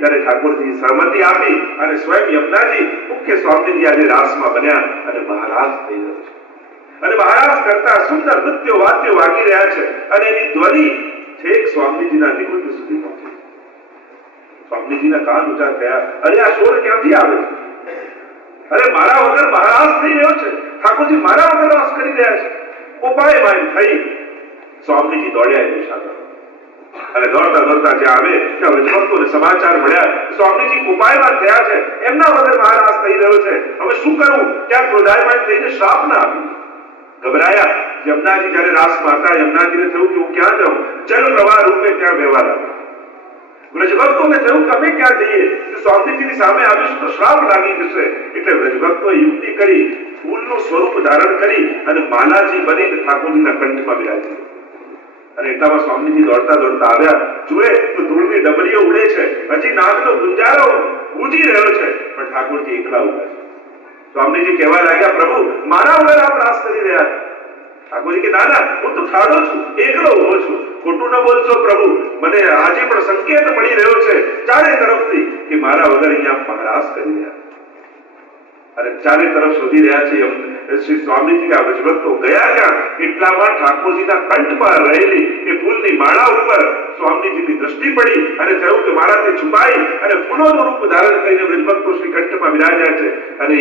ત્યારે ઠાકોરજી સહમતિ આપી અને સ્વયં યમુનાજી મુખ્ય સ્વામીજી આજે રાસમાં બન્યા અને મહારાજ થઈ રહ્યા છે અને મહારાજ કરતા સુંદર નૃત્યો વાદ્યો વાગી રહ્યા છે અને એની ધ્વનિ છેક સ્વામીજીના નિકુંજ સુધી પહોંચી. સ્વામીજીના કાન ઊંચા થયા, અરે આ શોર ક્યાંથી આવે છે? અરે મારા વગર મહારાજ થઈ રહ્યો છે, ઠાકોરજી મારા વગર રાસ કરી રહ્યા છે. ઉપાયમાન થઈ સ્વામીજી દોડ્યા એ દિશા તરફ અને દોડતા દોડતા જ્યાં આવે ત્યાં વ્રજભક્તોને સમાચાર મળ્યા, સ્વામીજી ઉપાયમાન થયા છે, એમના વગર મહારાજ થઈ રહ્યો છે, હવે શું કરવું? ત્યાં ક્રોધાયમાન થઈને શ્રાપ ના આપી. ગભરાયા. યમુનાજી જયારે રાસમાં હતા, યમુનાજીને થયું કે હું ક્યાં જાઉં? જલ પ્રવાહ રૂપે ત્યાં વહેવા લાગ્યા. વ્રજભક્તોને થયું કે અમે ક્યાં જઈએ? સ્વામીજીની સામે આવીશું તો શ્રાપ લાગી જશે. એટલે વ્રજભક્તોએ યુક્તિ કરી, ફૂલનું સ્વરૂપ ધારણ કરી અને માલાજી બનીને ઠાકોરજીના કંઠમાં બિરાજી. અને એટલામાં સ્વામીજી દોડતા દોડતા આવ્યા, જુએ તો ધૂળની ડબરીઓ ઉડે છે, હજી નાગનો ગુંજારો ગુંજી રહ્યો છે, પણ ઠાકોરજી એકલા ઉભા છે. સ્વામીજી કહેવા લાગ્યા, પ્રભુ મારા વગર આપ રાસ કરી રહ્યા. ઠાકોરજી કે ના ના, હું તો ઠાડો છું, એકલો ઉભો છું. ખોટું ન બોલશો પ્રભુ, મને આજે પણ સંકેત મળી રહ્યો છે ચારે તરફથી કે મારા વગર અહીંયા મહારાસ કરી રહ્યા અને ચારે તરફ શોધી રહ્યા છે. શ્રી સ્વામીજી આ વ્રજભક્તો ગયા ક્યાં? એટલામાં ઠાકોરજીના કંઠમાં રહેલી એ ફૂલની માળા ઉપર સ્વામીજીની દ્રષ્ટિ પડી અને થયું કે મારાથી છુપાઈ અને ફૂલોનું રૂપ ધારણ કરીને વ્રજભક્તો શ્રી કંઠમાં બિરાજ્યા છે. અને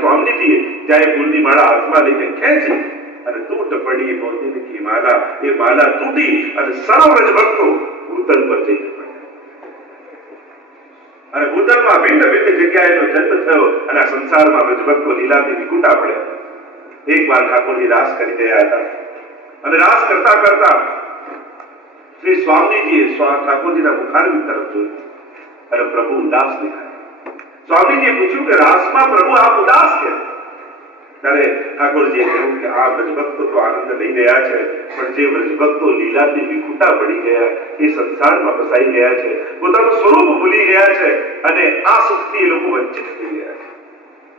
સ્વામીજીએ ત્યાં ફૂલની માળા હાથમાં લઈને ખેંચી અને તૂટ પડી મોતીની કી માલા. એ માલા તૂટી અને સર્વ વ્રજભક્તો ભૂતલ પર જઈ અને ભૂતલમાં ભિન્ન ભિન્ન જગ્યાએનો જન્મ થયો અને આ સંસારમાં વ્રજભક્તો લીલાથી વિકુટા પડ્યા. એક વાર ઠાકોરજી રાસ કરી રહ્યા હતા અને રાસ કરતા કરતા શ્રી સ્વામીજીએ ઠાકોરજીના મુખારવિંદ તરફ જોયું અને પ્રભુ ઉદાસ દેખાયા. સ્વામીજીએ પૂછ્યું કે રાસમાં પ્રભુ આપ ઉદાસ કેમ? ત્યારે ઠાકોરજીએ કહ્યું કે આ વ્રજભક્તો તો આનંદ લઈ રહ્યા છે, પણ જે વ્રજભક્તો લીલાથી વિખૂટા પડી ગયા, એ સંસારમાં ફસાઈ ગયા છે, પોતાનું સ્વરૂપ ભૂલી ગયા છે અને આ સુખથી એ લોકો વંચિત થઈ ગયા છે.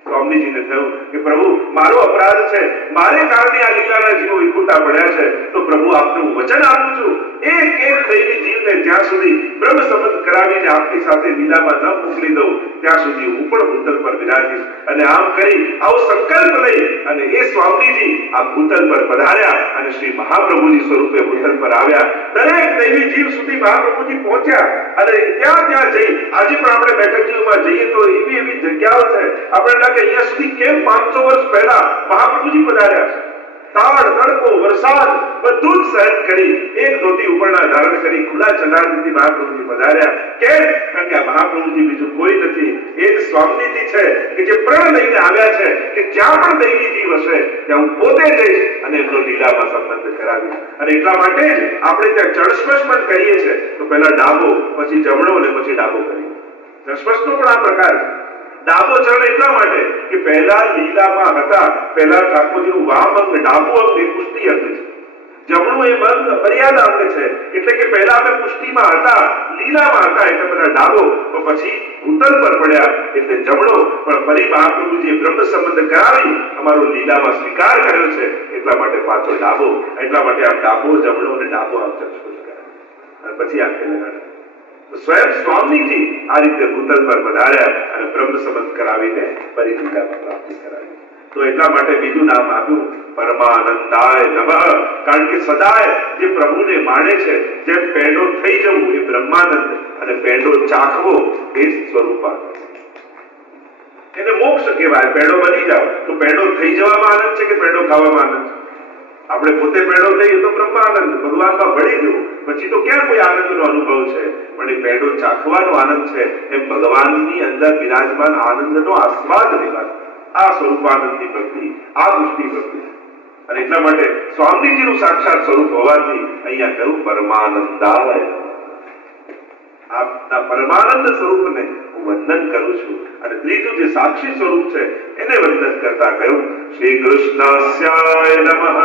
સ્વામીજીને થયું કે પ્રભુ મારો અપરાધ છે, મારે કારણે આ લીલાના જીવો વિખૂટા પડ્યા છે, તો પ્રભુ આપને હું વચન આપું છું, એક એક દૈવી જીવને જ્યાં સુધી બ્રહ્મ સંબંધ કરાવીને આપની સાથે લીલામાં ન મોકલી દઉં ત્યાં સુધી હું પણ ભૂતલ પર બિરાજીશ. અને આમ કરી આવો સંકલ્પ લઈ અને એ સ્વામીજી આ ભૂતલ પર પધાર્યા અને શ્રી મહાપ્રભુજી સ્વરૂપે ભૂતલ પર આવ્યા. દરેક દૈવી જીવ સુધી મહાપ્રભુજી પહોંચ્યા અને ત્યાં જઈ આજે પણ આપણે બેઠકીઓમાં જઈએ તો એવી જગ્યાઓ છે આપણે લાગે અહીંયા સુધી કેમ 500 વર્ષ પહેલા મહાપ્રભુજી પધાર્યા છે. તાળ તડકો વરસાદ બધું જ સહન કરી એક ધોતી ઉપરના ધારણ કરી ખુલ્લા ચલાણથી મહાપ્રભુજી પધાર્યા. કેમ? કારણ કે આ મહાપ્રભુજી બીજું કોઈ નથી, એક સ્વામીજી છે કે જે પ્રણ લઈને આવ્યા છે કે જ્યાં પણ દૈવી જીવ હશે ત્યાં હું પોતે જઈશ અને એમનો લીલામાં સંબંધ કરાવીશ. અને એટલા માટે જ આપણે ત્યાં ચડસ્પર્શ પણ કહીએ છીએ તો પહેલા ડાબો પછી જમણો અને પછી ડાબો કરીએ. ચડસ્પર્શનો પણ આ પ્રકાર છે. ડાબો ચરણ એટલા માટે કે પહેલા લીલામાં હતા, પહેલા ઠાકોરજીનું વામ અંગ ડાબુ અંગ એ પુષ્ટિ અંગ છે, જમણું એ અંગ મર્યાદા અંગ છે. એટલે કે પહેલા અમે પુષ્ટિમાં હતા, લીલામાં હતા એટલે પહેલા ડાબો, તો પછી ભૂતલ પર પડ્યા એટલે જમણો. પણ ફરી મહાપ્રભુજીએ બ્રહ્મ સંબંધ કરાવી અમારો લીલામાં સ્વીકાર કર્યો છે એટલા માટે પાછો ડાબો. એટલા માટે આમ ડાબો જમણો અને ડાબો આમ ચડસ્પર્શ કરે અને પછી આંખે લગાડે. સ્વયં સ્વામીજી આ રીતે ભૂતલ પર પધાર્યા અને બ્રહ્મ સંબંધ કરાવીને ફરી લીલામાં પ્રાપ્તિ કરાવી. તો એટલા માટે બીજું નામ આપ્યું પરમાનંદાય નમઃ. કારણ કે સદાય જે પ્રભુને માણે છે, જેમ પેંડો થઈ જવું એ બ્રહ્માનંદ અને પેંડો ચાખવો એ સ્વરૂપાનંદ, એને મોક્ષ કહેવાય. પેંડો બની જાવ તો પેંડો થઈ જવામાં આનંદ છે કે પેંડો ખાવામાં આનંદ છે? આપણે પોતે પેંડો થઈએ તો બ્રહ્માનંદ, ભગવાનમાં ભળી જવું, પછી તો ક્યાં કોઈ આનંદનો અનુભવ છે? પણ એ પેંડો ચાખવાનો આનંદ છે. એમ ભગવાનની અંદર બિરાજમાન આનંદનો આસ્વાદ લેવાનો આ સ્વરૂપાનંદની ભક્તિ, આ પુષ્ટિ ભક્તિ. અને એટલા માટે સ્વામીજીનું સાક્ષાત સ્વરૂપ હોવાથી અહીંયા કહ્યું પરમાનંદાય. આપના પરમાનંદ સ્વરૂપને હું વંદન કરું છું. અને ત્રીજું જે સાક્ષી સ્વરૂપ છે એને વંદન કરતા કહ્યું શ્રી કૃષ્ણાસ્યાય નમઃ,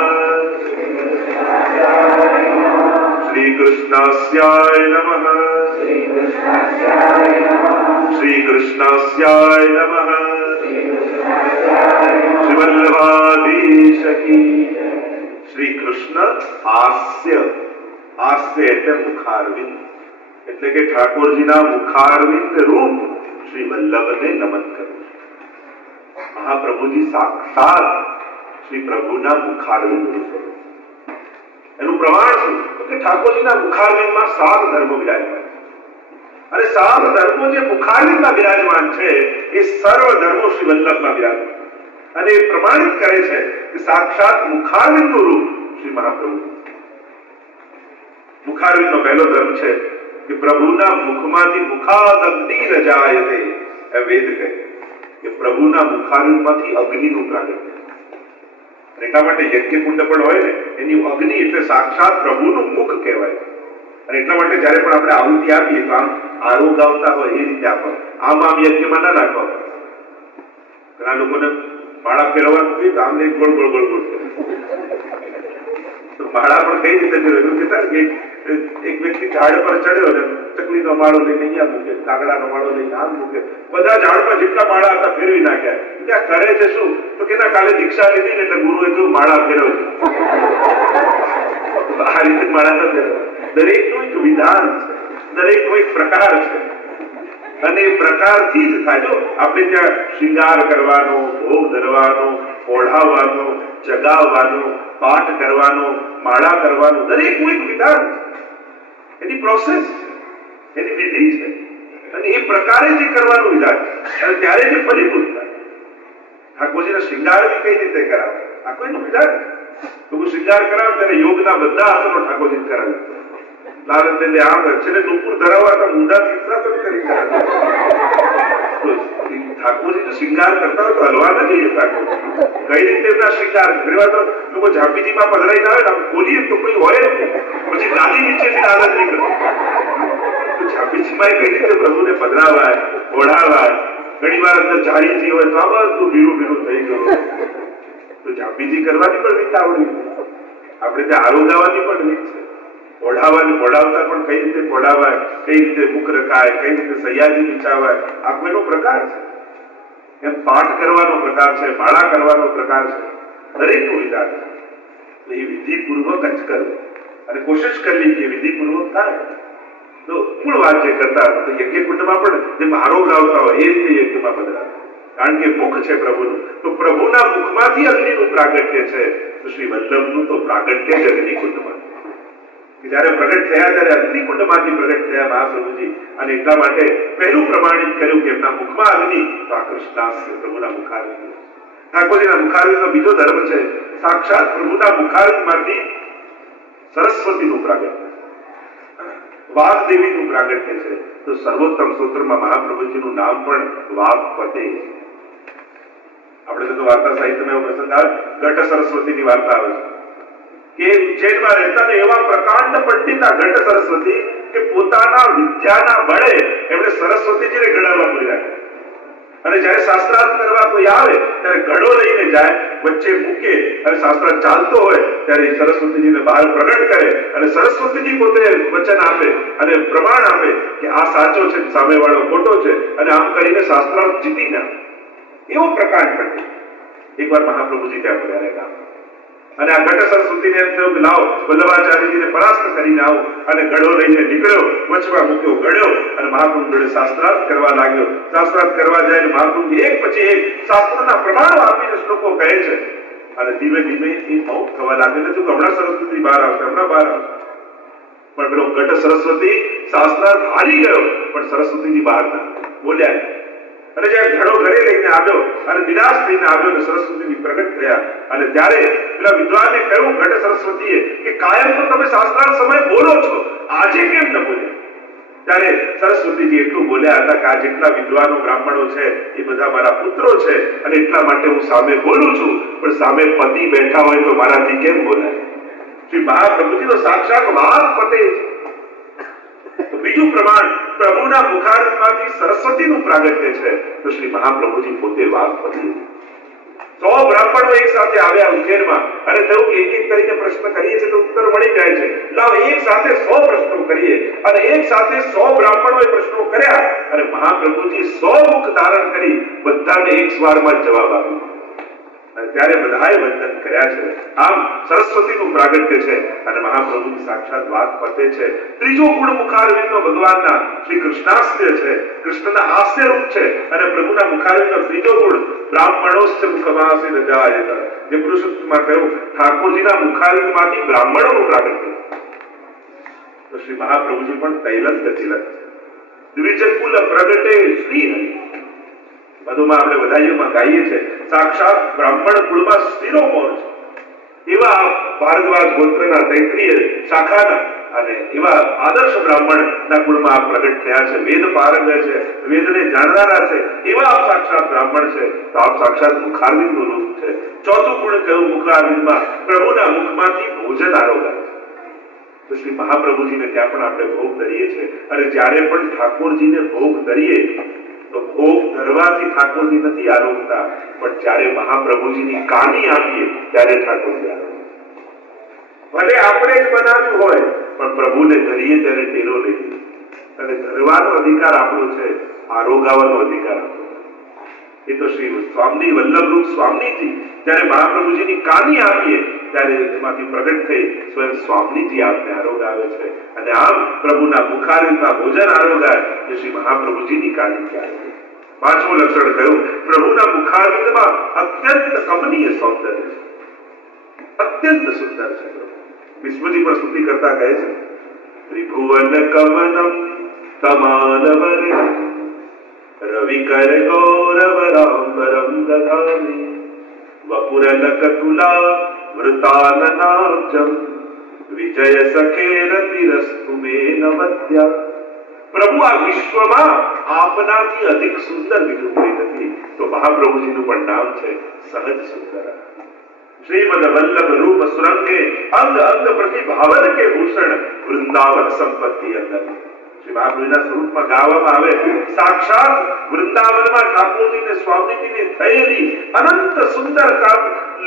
શ્રી કૃષ્ણાસ્યાય નમઃ, શ્રી કૃષ્ણાસ્યાય નમઃ. શ્રી વલ્લભાધીશ કી. શ્રી કૃષ્ણ હાસ્ય, હાસ્ય એટલે મુખારવિંદ. એટલે કે ઠાકોરજીના મુખારવિંદ રૂપ શ્રી વલ્લભને નમન કરવું. મહાપ્રભુજી સાક્ષાત શ્રી પ્રભુના મુખારવિંદ રૂપ. એનું પ્રમાણ શું? કે ઠાકોરજીના મુખારવિંદમાં 7 ધર્મો વિરાજમાન છે અને 7 ધર્મો જે મુખારવિંદમાં વિરાજમાન છે એ સર્વ ધર્મો શ્રી વલ્લભમાં વિરાજમાન અને એ પ્રમાણિત કરે છે કે સાક્ષાત મુખારવિંદનું રૂપ શ્રી મહાપ્રભુ. મુખારવિંદનો પહેલો ધર્મ છે કે પ્રભુના મુખમાંથી મુખાદગ્નિ રજાયતે. એ વેદ કહે કે પ્રભુના મુખારવિંદમાંથી અગ્નિનું પ્રાગટ્ય. એટલા માટે યજ્ઞકુંડ પણ હોય ને એની અગ્નિ એટલે સાક્ષાત પ્રભુનું મુખ કહેવાય. અને એટલા માટે જયારે પણ આપણે આહુતિ આપીએ તો આમ આરોગ આવતા હોય એ રીતે આપો. આમ યજ્ઞમાં ના નાખવા. ઘણા લોકોને માળા ફેરવવાનું કહ્યું તો આમને ગોળ ગોળ ગોળ ગોળ તો માળા પણ કઈ રીતે ફેરવ્યું કહેતા કે એક વ્યક્તિ ઝાડ પર ચડ્યો ને ચકલીનો માળો લઈને અહીંયા મૂકે, કાગડાનો માળો લઈને આમ મૂકે, બધા ઝાડમાં જેટલા માળા હતા ફેરવી નાખ્યા. ત્યાં કરે છે શું? તો કે કાલે દીક્ષા લીધી ને એટલે ગુરુએ કહ્યું માળા ફેરવજો. આ રીતે માળા ન ફેરવવા. દરેકનું એક વિધાન છે, દરેકનો એક પ્રકાર છે અને એ પ્રકારથી જ થાય. જો આપણે ત્યાં શૃંગાર કરવાનો, ભોગ ધરવાનો, ઓઢાવવાનો, જગાવવાનો, પાઠ કરવાનો, માળા કરવાનો, દરેકનું એક વિધાન છે, એની પ્રોસેસ છે, એની વિધિ છે અને એ પ્રકારે જે કરવાનું વિધાન અને ત્યારે જે ફલીભૂત થાય. ઠાકોરજીના શૃંગાર બી કઈ રીતે કરાવે? આ કોઈનું વિધાન. તો શૃંગાર કરાવે ત્યારે યોગના બધા આસનો ઠાકોરજી કરાવે. લાલન બેન આમ છે નુપુર ધરાવવા તો ઊંધા તીર્થાસન કરી કરાવે. ઠાકોરજી શૃંગાર કરતા હોય તો હલવા ના જોઈએ. ઠાકોરજી કઈ રીતે એમના શૃંગાર ઘણીવાર તો લોકો ઝાંપીજીમાં પધરાઈને આવે ને આમ ખોલીએ તો કોઈ હોય પછી ગાદી નીચેથી આનંદ નીકળે. તો ઝાંપીજીમાં કઈ રીતે પ્રભુને પધરાવાય, ઓઢાવાય. ઘણી વાર અંદર જાળીજી હોય તો આ બધું ભીરું ભીરું થઈ ગયું. તો ઝાંપીજી કરવાની પણ રીત આવડી. આપણે ત્યાં આરોગાવાની પણ રીત છે. ઓઢાવાની ઓઢાવતા પણ કઈ રીતે ઓઢાવાય, કઈ રીતે મુખ રખાય, કઈ રીતે સૈયાજી બિછાવાય, આ કોઈનો પ્રકાર છે. એમ પાઠ કરવાનો પ્રકાર છે, માળા કરવાનો પ્રકાર છે, દરેકનું વિધાન છે. એ વિધિપૂર્વક જ કરવું અને કોશિશ કરવી કે વિધિપૂર્વક થાય. તો મૂળ વાત જે કરતા યજ્ઞકુંડમાં પણ જેમ આરોગ આવતા હોય એ રીતે યજ્ઞમાં બદલાય. કારણ કે મુખ છે પ્રભુનું, તો પ્રભુના મુખમાંથી અગ્નિનું પ્રાગટ્ય છે. તો શ્રી વલ્લભનું તો પ્રાગટ્ય જ અગ્નિકુંડમાં. જયારે પ્રગટ થયા ત્યારે અગ્નિકુંડમાંથી પ્રગટ થયા મહાપ્રભુજી અને એટલા માટે પહેલું પ્રમાણિત કર્યું કે એમના મુખમાં અગ્નિ તો આ કૃષ્ણાસ પ્રભુના મુખારવિંદ. ઠાકોરજીના મુખારવિંદનો બીજો ધર્મ છે સાક્ષાત પ્રભુના મુખારવિંદમાંથી સરસ્વતીનું પ્રાગટ્ય, વાગદેવીનું પ્રાગટ્ય છે. તો સર્વોત્તમ સ્તોત્રમાં મહાપ્રભુજીનું નામ પણ વાગપતે. આપણે તો વાર્તા સાહિત્યમાં એવો પ્રસંગ આવે, ઘટ સરસ્વતીની વાર્તા આવે છે કે ઉજ્જૈનમાં રહેતા ને એવા પ્રકાંડ પંડિત ઘટ સરસ્વતી કે પોતાના વિદ્યાના બળે એમણે સરસ્વતીજીને ગળામાં પૂરી રાખ્યા. અને જયારે શાસ્ત્રાર્થ કરવા કોઈ આવે ત્યારે ઘડો લઈને જાય, વચ્ચે મૂકે અને શાસ્ત્રાર્થ ચાલતો હોય ત્યારે સરસ્વતીજીને બહાર પ્રગટ કરે અને સરસ્વતીજી પોતે વચન આપે અને પ્રમાણ આપે કે આ સાચો છે, સામેવાળો ખોટો છે અને આમ કરીને શાસ્ત્રાર્થ જીતી ના. એવો પ્રકાંડ પંડિત એકવાર મહાપ્રભુજી ત્યાં પધાર્યા ગામ અને આ ઘટ સરસ્વતીને એમ થયું કે લાવો વલ્લભાચાર્યજીને પરાસ્ત કરીને આવો અને ઘડો લઈને નીકળ્યો, વચમાં મૂક્યો, ગળ્યો અને મહાપ્રભુ જોડે શાસ્ત્રાર્થ કરવા લાગ્યો. શાસ્ત્રાર્થ કરવા જાય મહાપ્રભુ એક પછી એક શાસ્ત્રના પ્રમાણો આપીને શ્લોકો કહે છે અને ધીમે ધીમે એ મૌન થવા લાગે. નથી હમણાં સરસ્વતી બહાર આવશે, હમણાં બહાર આવશે. પણ પેલો ઘટ સરસ્વતી શાસ્ત્રાર્થ હારી ગયો પણ સરસ્વતીજી બહાર ના બોલ્યા. અને જયારે ઘડો ઘરે લઈને આવ્યો અને નિરાશ થઈને આવ્યો અને સરસ્વતીજી પ્રગટ થયા અને ત્યારે પેલા વિદ્વાનને કહ્યું ઘટ સરસ્વતીએ કે કાયમ તો તમે શાસ્ત્રાર્થ સમય બોલો છો, આજે કેમ ન બોલ્યા? ત્યારે સરસ્વતીજી એટલું બોલ્યા હતા કે આ જેટલા વિદ્વાનો બ્રાહ્મણો છે એ બધા મારા પુત્રો છે અને એટલા માટે હું સામે બોલું છું, પણ સામે પતિ બેઠા હોય તો મારાથી કેમ બોલાય? શ્રી મહાપ્રભુજી તો સાક્ષાત વાગપતે છે. તો બીજું પ્રમાણ પ્રભુના મુખારમાંથી સરસ્વતીનું પ્રાગટ્ય છે. તો શ્રી મહાપ્રભુજી પોતે વાગપતિ. 100 બ્રાહ્મણો એક સાથે આવ્યા ઉજ્જૈનમાં અને થયું કે એક એક કરીને પ્રશ્ન કરીએ છીએ તો ઉત્તર મળી જાય છે, લાવ એક સાથે 100 પ્રશ્નો કરીએ. અને એક સાથે 100 બ્રાહ્મણોએ પ્રશ્નો કર્યા અને મહાપ્રભુજી 100 મુખ ધારણ કરી બધાને એક સ્વારમાં જવાબ આપ્યો. અને ત્યારે બધાએ વંદન કર્યા છે. આમ સરસ્વતીનું પ્રાગટ્ય છે અને મહાપ્રભુની સાક્ષાત વાત પતે છે. ત્રીજો ગુણ મુખારવિંદનો ભગવાનના શ્રી કૃષ્ણાસ્ય છે, કૃષ્ણના હાસ્ય રૂપ છે. અને પ્રભુના મુખારવિંદનો ત્રીજો ગુણ બ્રાહ્મણોસ્ય મુખમાસી રજાયત, જે પુરુષોત્તમમાં કહ્યું ઠાકોરજીના મુખારવિંદમાંથી બ્રાહ્મણોનું પ્રાગટ્ય. તો શ્રી મહાપ્રભુજી પણ તૈલંગ તિલક દ્વિજકુલ પ્રગટે શ્રી હરિ. બધુમાં આપણે વધાઈઓમાં ગાઈએ છીએ સાક્ષાત બ્રાહ્મણ કુળમાં શિરોમોર છે એવા ભારદ્વાજ ગોત્રના તૈત્રીય શાખાના અને એવા આદર્શ બ્રાહ્મણના કુળમાં આપ પ્રગટ થયા છે. વેદ પારંગ છે, વેદને જાણનારા છે, એવા આપ સાક્ષાત બ્રાહ્મણ છે. તો આપ સાક્ષાત મુખારવિંદનું રૂપ છે. ચોથું ગુણ કહ્યું મુખારવિંદમાં પ્રભુના મુખમાંથી ભોજન આરોગાય છે. તો શ્રી મહાપ્રભુજીને ત્યાં પણ આપણે ભોગ ધરીએ છીએ. અને જ્યારે પણ ઠાકોરજીને ભોગ ધરીએ તો ભોગ ધરવાથી ઠાકોરજી નથી આરોગતા, પણ જ્યારે મહાપ્રભુજીની કાની આપીએ ત્યારે ઠાકોરજી આરોગે. ભલે આપણે જ બનાવ્યું હોય પણ પ્રભુને ધરીએ ત્યારે ટેરો લઈએ. અને ધરવાનો અધિકાર આપણો છે, આરોગાવાનો અધિકાર આપણો. એ તો શ્રી સ્વામી વલ્લભ રૂપ સ્વામીજી જ્યારે મહાપ્રભુજીની કાની આપીએ ત્યારે એમાંથી પ્રગટ થઈ સ્વયં સ્વામીજી આપને આરોગાવે છે. અને આમ પ્રભુના મુખારવિંદમાં ભોજન આરોગાય એ શ્રી મહાપ્રભુજીની કાની ક્યારે. પાંચમું લક્ષણ કહ્યું પ્રભુના મુખારવિંદમાં અત્યંત કમનીય સૌંદર્ય છે, અત્યંત સુંદર છે. વિશ્વજી પણ સ્તુતિ કરતા કહે છે ત્રિભુવન કમનમ કમાલવર્ણમ રવિકર ગૌરવરાંબરમ દધામી વપુરલકતુલા વૃતાનનાબ્જમ વિજય સખેરતિરસ્તુ મે નમત્યા. પ્રભુ આ વિશ્વમાં આપનાથી અધિક સુંદર બીજું કોઈ નથી. તો મહાપ્રભુજીનું પણ નામ છે સહજ સુંદર. શ્રીમદ વલ્લભ રૂપ સુરંગે અંગ અંગ પ્રતિભાવન કે ભૂષણ વૃંદાવન સંપત્તિ અંદર. શ્રી મહાપ્રભુના સ્વરૂપમાં ગાવામાં આવે સાક્ષાત વૃંદાવનમાં ઠાકોરજીને સ્વામીજીને થયેલી અનંત સુંદર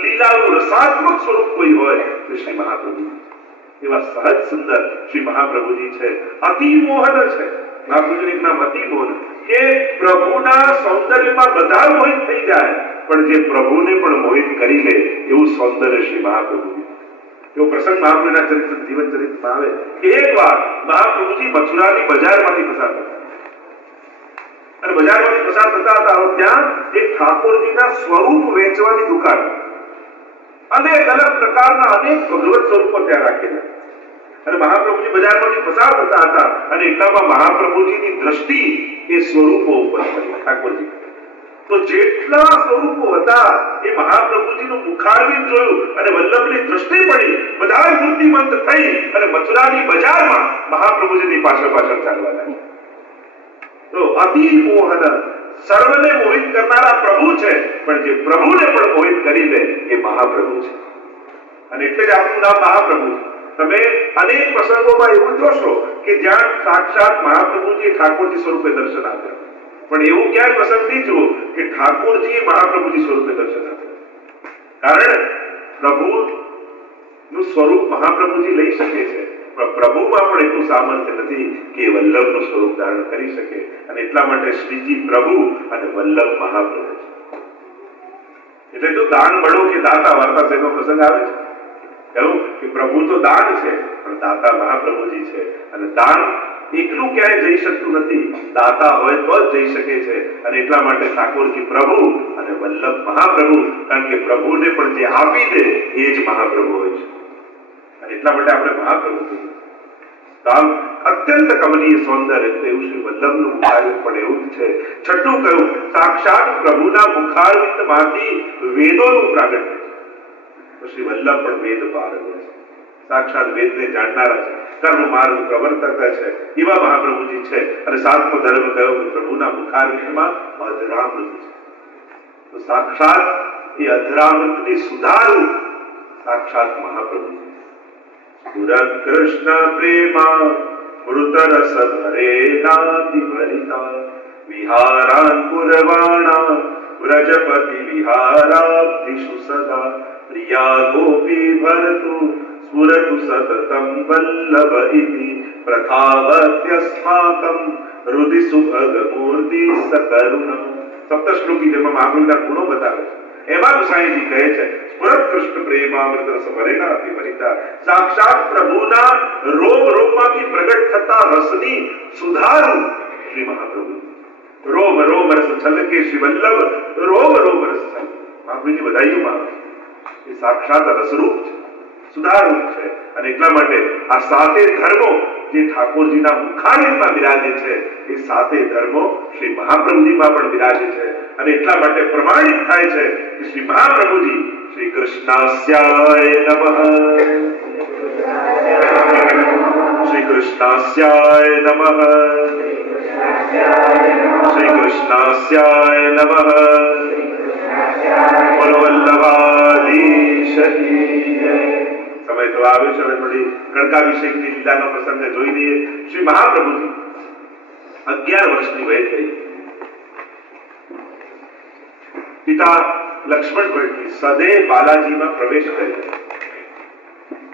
લીલાનું રસાત્મક સ્વરૂપ કોઈ હોય તો શ્રી મહાપ્રભુ. એવા સહજ સુંદર શ્રી મહાપ્રભુજી છે. અતિ મોહન છે. મહાપ્રભુજીનું નામ અતિ મોહન, કે પ્રભુના સૌંદર્યમાં બધા મોહિત થઈ જાય પણ જે પ્રભુને પણ મોહિત કરી લે એવું સૌંદર્ય શ્રી મહાપ્રભુજી. એવો પ્રસંગ મહાપ્રભુના ચરિત્ર જીવન ચરિત્રમાં આવે કે એક વાર મહાપ્રભુજી મથુરાની બજારમાંથી પસાર થતા અને બજારમાંથી પસાર થતા હતા. ત્યાં એક ઠાકોરજીના સ્વરૂપ વેચવાની દુકાન, અનેક અલગ પ્રકારના અનેક ભગવત સ્વરૂપો ત્યાં રાખેલા. અને મહાપ્રભુજી બજારમાંથી પસાર થતા હતા અને એટલામાં મહાપ્રભુજીની દ્રષ્ટિ એ સ્વરૂપો ઉપર પડી. ઠાકોરજી તો જેટલા સ્વરૂપો હતા એ મહાપ્રભુજીનું મુખારવિંદ જોયું અને વલ્લભની દ્રષ્ટિ પડી. બધા મૂર્તિમંત થઈ અને મથુરાની બજારમાં મહાપ્રભુજીની પાછળ પાછળ ચાલવા લાગ્યા. તો અતિ મોહન, સર્વને મોહિત કરનારા પ્રભુ છે, પણ જે પ્રભુને પણ મોહિત કરી લે એ મહાપ્રભુ છે. અને એટલે જ આપનું નામ મહાપ્રભુ છે. તમે અનેક પ્રસંગોમાં એવું જોશો કે જ્યાં સાક્ષાત મહાપ્રભુજી ઠાકોરજી સ્વરૂપે દર્શન આપ્યા, પણ એવું ક્યાંય પ્રસંગ નહીં જુઓ કે ઠાકોરજી મહાપ્રભુજી સ્વરૂપે દર્શન આપ્યા. કારણ પ્રભુનું સ્વરૂપ મહાપ્રભુજી લઈ શકે છે, પણ પ્રભુમાં પણ એટલું સામર્થ્ય નથી કે વલ્લભનું સ્વરૂપ ધારણ કરી શકે. અને એટલા માટે શ્રીજી પ્રભુ અને વલ્લભ મહાપ્રભુ છે. એટલે જો દાન મળો કે દાતા વાર્તા એનો પ્રસંગ આવે છે, કહ્યું કે પ્રભુ તો દાન છે પણ દાતા મહાપ્રભુજી છે. અને દાન એકલું ક્યાંય જઈ શકતું નથી, દાતા હોય તો જ જઈ શકે છે. અને એટલા માટે ઠાકોરજી પ્રભુ અને વલ્લભ મહાપ્રભુ, કારણ કે પ્રભુને પણ જે આપી દે એ જ મહાપ્રભુ હોય છે. અને એટલા માટે આપણે મહાપ્રભુ કહીએ. આમ અત્યંત કમનીય સૌંદર્ય એવું શ્રી વલ્લભનું મુખારવિંદ પણ એવું જ છે. છઠ્ઠું કહ્યું સાક્ષાત પ્રભુના મુખારવિંદમાંથી વેદોનું પ્રાગટ્ય છે. તો શ્રી વલ્લભ પણ વેદ પારંગ છે, સાક્ષાત વેદને જાણનારા છે, કર્મ માર્ગ પ્રવર્તક છે, એવા મહાપ્રભુજી છે. અને સાતમો ધર્મ કયો કે પ્રભુના મુખારવિંદમાં અધરામૃત છે. તો સાક્ષાત એ અધરામૃતની સુધારું સાક્ષાત મહાપ્રભુજી. સુરત કૃષ્ણ પ્રેમા મૃત રસ ભરે નાતિ ભરિતા વિહારાન પુરવાણા વ્રજપતિ વિહારાબ્ધિષુ સદા પ્રિયા ગોપી ભરતુ સ્ફુરતુ સતતમ વલ્લભ ઇતિ પ્રથાવત્યસ્માકમ હૃદિ સુભગ મૂર્તિ સકરુણ. સપ્ત શ્લોકી જેમાં મહાપ્રભુના ગુણો બતાવે છે. એમાં આમ સાંઈજી કહે છે, સ્મૃત કૃષ્ણ પ્રેમામૃત રસ ભરેનાથી ભરિતા, સાક્ષાત પ્રભુના રોમ રોમમાંથી પ્રગટ થતા રસની સુધારું શ્રી મહાપ્રભુ. રોમ રોમ રસ છલકે શ્રી વલ્લભ, રોમ રોમ રસ છલકે. મહાપ્રભુજી બધાઈઓમાં એ સાક્ષાત રસરૂપ છે, સુધારૂપ છે. અને એટલા માટે આ સાતે ધર્મો જે ઠાકોરજીના મુખારવિંદમાં બિરાજે છે, એ સાતે ધર્મો શ્રી મહાપ્રભુજીમાં પણ બિરાજે છે. અને એટલા માટે પ્રમાણિત થાય છે કે શ્રી મહાપ્રભુજી શ્રી કૃષ્ણાસ્યાય નમઃ, શ્રી કૃષ્ણાસ્યાય નમઃ, શ્રી કૃષ્ણાસ્યાય નમઃ. બોલો વલ્લભાધીશ કી જય. સમય તો આવ્યો છે, હવે થોડી ગણકાભિષેકની લીલાનો પ્રસંગ જોઈ લઈએ. શ્રી મહાપ્રભુજી 11 વર્ષની વય થઈ. પિતા લક્ષ્મણ ભટ્ટની સદે બાલાજીમાં પ્રવેશ કર્યો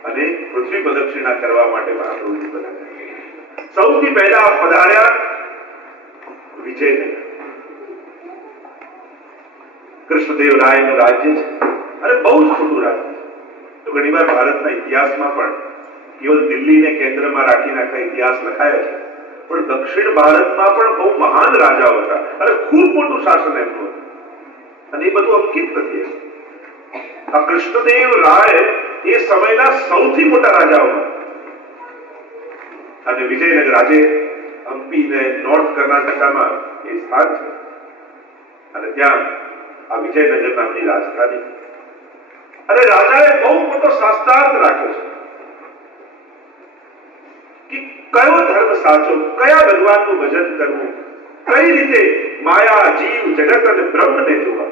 અને પૃથ્વી પ્રદક્ષિણા કરવા માટે મહાપ્રભુજી પધાર્યા. સૌથી પહેલા પધાર્યા વિજયનગર. કૃષ્ણદેવ રાયનું રાજ્ય છે અને બહુ જ મોટું રાજ્ય છે. તો ઘણીવાર ભારતના ઇતિહાસમાં પણ કેવલ દિલ્હીને કેન્દ્રમાં રાખીને આખા ઇતિહાસ લખાયો છે, પણ દક્ષિણ ભારતમાં પણ બહુ મહાન રાજાઓ હતા અને ખૂબ મોટું શાસન એમનું હતું. અને એ બધું અંકિત નથી. આ કૃષ્ણદેવ રાય એ સમયના સૌથી મોટા રાજાઓ અને વિજયનગર આજે હમ્પી ને નોર્થ કર્ણાટકામાં એ સ્થાન છે. અને ત્યાં આ વિજયનગર નામની રાજધાની. અને રાજાએ બહુ મોટો શાસ્ત્રાર્થ રાખ્યો છે કે કયો ધર્મ સાચો, કયા ભગવાનનું ભજન કરવું, કઈ રીતે માયા, જીવ, જગત અને બ્રહ્મને જોવા.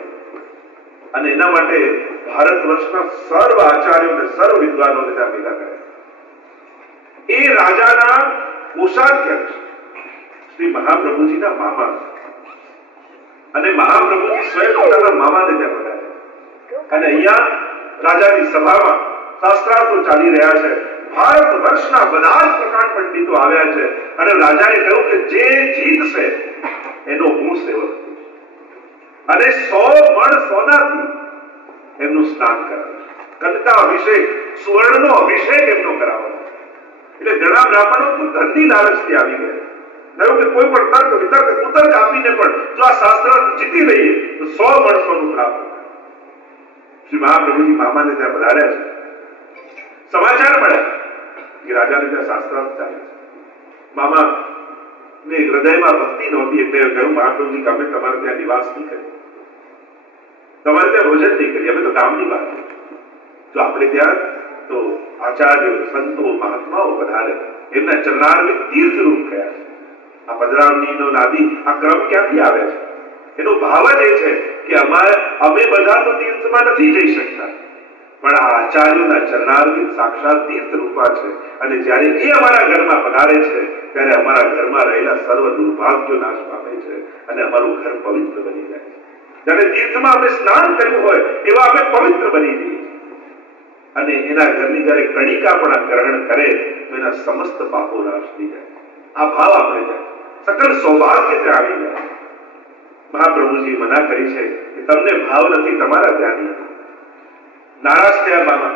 અને એના માટે ભારત વર્ષના સર્વ આચાર્યો અને સર્વ વિદ્વાનોને ત્યાં ભેગા કર્યા. એ રાજાના કોષાધ્યક્ષ શ્રી મહાપ્રભુજીના મામા, અને મહાપ્રભુજી સ્વયં પોતાના મામાને ત્યાં બોલાવ્યા. અને અહીંયા રાજાની સભામાં શાસ્ત્રાર્થો ચાલી રહ્યા છે. ભારત વર્ષના બધા જ પ્રકાંડ પંડિતો આવ્યા છે. અને રાજાએ કહ્યું કે જે જીતશે એનો હું સેવક છું, અને 100 મણ સોનાથી એમનું સ્નાન કરાવે, કનકા અભિષેક, સુવર્ણનો અભિષેક એમનો કરાવે. એટલે ઘણા બ્રાહ્મણો તો ધનની લાલચથી આવી ગયા. કહ્યું કે કોઈ પણ તર્ક વિતર્ક કુતર્ક આપીને પણ જો આ શાસ્ત્ર જીતી લઈએ તો 100 મણ સોનું પ્રાપ્ત. શ્રી મહાપ્રભુજી મામાને ત્યાં પધાર્યા છે. સમાચાર મળ્યા કે રાજાને ત્યાં શાસ્ત્રાર્થ ચાલે છે. મામા ને હૃદયમાં ભક્તિ નહોતી, એટલે કહ્યું મહાપ્રભુજી અમે તમારે ત્યાં નિવાસ નહીં કરીએ, તમારે ત્યાં ભોજન નહીં કરીએ, અમે તો ગામની વાત. જો આપણે ત્યાં તો આચાર્યો, સંતો, મહાત્માઓ પધારે, એમના ચરણારવિંદ તીર્થરૂપ થયા છે. આ પધરામણીનો નાદી આ ક્રમ ક્યાંથી આવે છે? એનો ભાવ જ એ છે કે અમે બધા તો તીર્થમાં નથી જઈ શકતા, પણ આ આચાર્યોના ચરણારવિંદ સાક્ષાત તીર્થ રૂપા છે. અને જ્યારે એ અમારા ઘરમાં પધારે છે ત્યારે અમારા ઘરમાં રહેલા સર્વ દુર્ભાગ્યો નાશ પામે છે અને અમારું ઘર પવિત્ર બની જાય છે. જ્યારે તીર્થમાં અમે સ્નાન કર્યું હોય એવા અમે પવિત્ર બની જઈએ. અને એના ઘરની જ્યારે કણિકા પણ આ ગ્રહણ કરે તો એના સમસ્ત પાપો નાશ થઈ જાય. આ ભાવ આપણે જાય, સકલ સૌભાગ્ય ત્યાં આવી જાય. મહાપ્રભુજી મના કરી છે કે તમને ભાવ નથી, તમારા ધ્યાન નથી. નારાજ થયા મામા,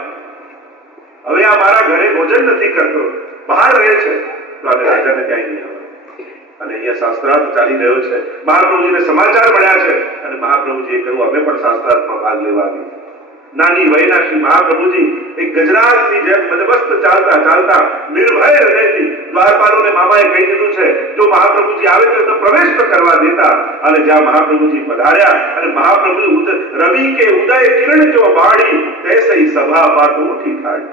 હવે આ મારા ઘરે ભોજન નથી કરતો, બહાર રહે છે, તો અમે રાજાને ત્યાં નહીં આવે. અને અહીંયા શાસ્ત્રાર્થ ચાલી રહ્યો છે. મહાપ્રભુજીને સમાચાર મળ્યા છે અને મહાપ્રભુજીએ કહ્યું અમે પણ શાસ્ત્રાર્થમાં ભાગ લેવા આવી. નાની વયના શ્રી મહાપ્રભુજી એક ગજરાજની જેમ મદમસ્ત ચાલતા ચાલતા નિર્ભય હૃદયથી દ્વારપાલોને મામાએ કહી દીધું છે જો મહાપ્રભુજી આવે તો પ્રવેશ તો કરવા દેતા. અને જ્યાં મહાપ્રભુજી પધાર્યા અને મહાપ્રભુ રવિ કે ઉદય કિરણ જો બાળી તૈસી સભા પાત ઉઠી થાય.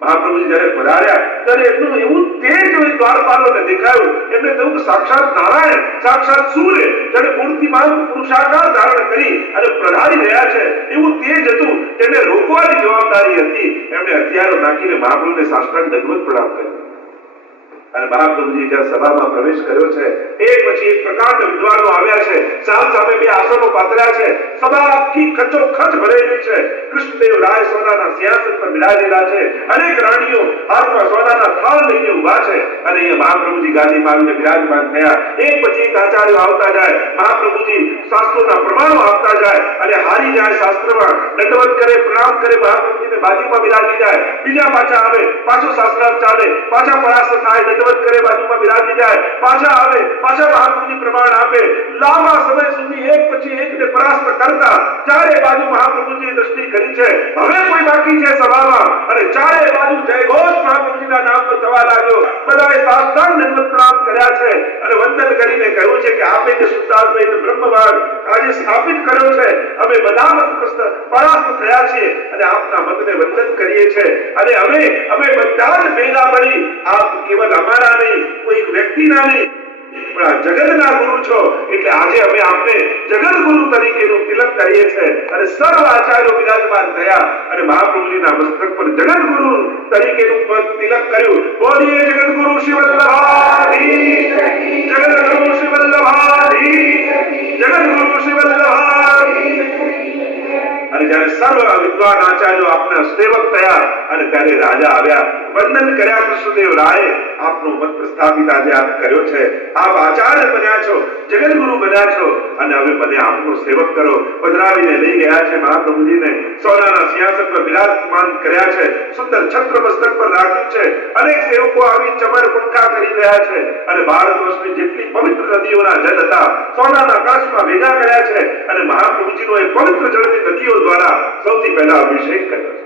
મહાપ્રભુજી જયારે પધાર્યા ત્યારે એમનું એવું તેજ દ્વારપાલોને દેખાયું. એમને કહ્યું કે સાક્ષાત નારાયણ, સાક્ષાત સૂર્ય જેને મૂર્તિમાન પુરુષાકાર ધારણ કરી અને પધારી રહ્યા છે એવું તેજ હતું. તેને રોકવાની જવાબદારી હતી. એમણે હથિયારો નાખીને મહાપ્રભુને સાષ્ટાંગ દંડવત પ્રણામ કર્યો. અને મહાપ્રભુજી જ્યાં સભામાં પ્રવેશ કર્યો છે એક પછી એક પ્રકારના વિદ્વાનો આવ્યા છે. સામ સામે બે આસનો પાથર્યા છે. સભા આખી ખચોખચ ભરેલી છે. કૃષ્ણદેવ રાય સોનાના સિંહાસન પર બિરાજેલા છે. અનેક રાણીઓ હાથમાં સોનાના થાળ લઈને ઉભા છે. અને અહીંયા મહાપ્રભુજી ગાદીમાં આવીને બિરાજમાન થયા. એક પછી એક આચાર્યો આવતા જાય. મહાપ્રભુજી શાસ્ત્રોના પ્રમાણો આપતા જાય અને હારી જાય શાસ્ત્રમાં દંડવત કરે, પ્રણામ કરે, મહાપ્રભુજીને બાજુમાં બિરાજી જાય, બીજા પાછા આવે, પાછો શાસ્ત્રાર્થ ચાલે, પાછા પરાસ્ત થાય, દંડવત કરે, બાજુમાં બિરાજી જાય, પાછા આવે, પાછા મહાપ્રભુજી પ્રમાણ આપે, લાંબા સમય સુધી એક પછી એકને પરાસ્ત કરતા ચારે બાજુ મહાપ્રભુજીએ દ્રષ્ટિ કરી છે. હવે કોઈ બાકી છે સભામાં અને ચારે બાજુ જયઘોષ મહાપ્રભુજીના નામ પર થવા લાગ્યો. બધાએ સાષ્ટાંગ દંડવત પ્રણામ કર્યા છે અને વંદન કરીને કહ્યું છે કે આપે જે શુદ્ધાદ્વૈત બ્રહ્મવાદ આજે સ્થાપિત કર્યો છે, અમે બધા મત પરાસ્ત થયા છીએ અને આપના મતને વંદન કરીએ છીએ અને અમે બધા જ ભેગા મળી, આપ કેવલ અમારા નહીં, કોઈ એક વ્યક્તિના નહીં, પણ આ જગતના ગુરુ છો એટલે આજે અમે આપને જગત ગુરુ તરીકેનું તિલક કરીએ છીએ. અને સર્વ આચાર્યો વિરાજમાન થયા અને મહાપ્રભુજીના મસ્તક પર જગત ગુરુ તરીકેનું તિલક કર્યું. બોલીએ જગત ગુરુ શ્રી વલ્લભાધીશ, જગત ગુરુ શ્રી વલ્લભાધીશ, જગત ગુરુ શ્રી વલ્લભાધીશ. અને જ્યારે સર્વ વિદ્વાન આચાર્યો આપના સેવક થયા અને ત્યારે રાજા આવ્યા, વંદન કર્યા. કૃષ્ણદેવ રાયે આપનો મત પ્રસ્થાપિત આજે આપ કર્યો છે, આપ આચાર્ય બન્યા છો, જગત ગુરુ બન્યા છો અને હવે મને આપનો સેવક કરો. પધરાવીને લઈ ગયા છે મહાપ્રભુજીને, સોનાના સિંહાસન પર બિરાજમાન કર્યા છે, સુંદર છત્ર મસ્તક પર રાખ્યું છે. અનેક સેવકો આવી ચમર પંખા કરી રહ્યા છે અને ભારત વર્ષની જેટલી પવિત્ર નદીઓના જળ હતા સોનાના કળશમાં ભેગા કર્યા છે અને મહાપ્રભુજીનો એ પવિત્ર જળની નદીઓ દ્વારા સૌથી પહેલા અભિષેક કર્યો છે.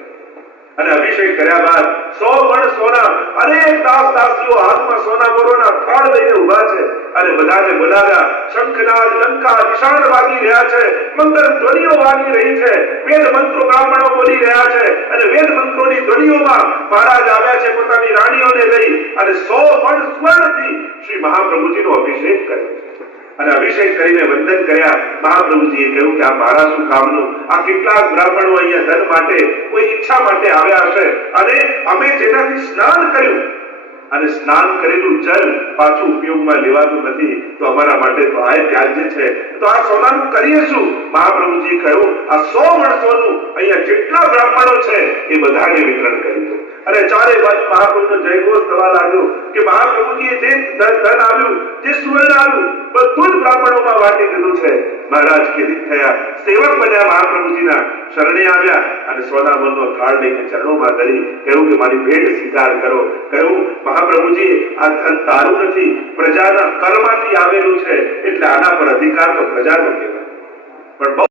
અને અભિષેક કર્યા બાદ 100 મણ સોના, અનેક દાસ દાસીઓ હાથમાં સોના મોરોના થાળ લઈને ઉભા છે અને બધાને બોલાવ્યા. શંખનાદ લંકા નિશાન વાગી રહ્યા છે, મંગળ ધ્વનિઓ વાગી રહી છે, વેદ મંત્રો બ્રાહ્મણો બોલી રહ્યા છે અને વેદ મંત્રોની ધ્વનિઓમાં મહારાજ આવ્યા છે પોતાની રાણીઓને લઈ અને 100 મણ સ્વર્ણથી શ્રી મહાપ્રભુજીનો અભિષેક કર્યો છે. અને અભિષેક કરીને વંદન કર્યા. મહાપ્રભુજીએ કહ્યું કે આ મારા શું કામનું, આ કેટલાક બ્રાહ્મણો અહીંયા ધન માટે, કોઈ ઈચ્છા માટે આવ્યા હશે અને અમે જેનાથી સ્નાન કર્યું અને સ્નાન કરેલું જલ પાછું ઉપયોગમાં લેવાતું નથી તો અમારા માટે તો આ ત્યાજ્ય છે, તો આ સોનાનું કરીએ શું? મહાપ્રભુજીએ કહ્યું આ 100 મણ સોનું અહીંયા જેટલા બ્રાહ્મણો છે એ બધાને વિતરણ કરી દો. અને ચારે બાજુ મહાપ્રભુનો જયઘોષ થવા લાગ્યો કે મહાપ્રભુજીએ જે ધન આવ્યું, જે સુવર્ણ આવ્યું, બધું જ બ્રાહ્મણોમાં વાટી દીધું છે. મહારાજ ખેદિત થયા, સેવક બન્યા, મહાપ્રભુજીના શરણે આવ્યા અને સોના મણનો થાળ લઈને ચરણોમાં ધરી કહ્યું કે મારી ભેટ સ્વીકાર કરો. કહ્યું મહાપ્રભુજી આ ધન તારું નથી, પ્રજાના કરમાંથી આવેલું છે એટલે આના પર અધિકાર તો પ્રજાનો કહેવાય. પણ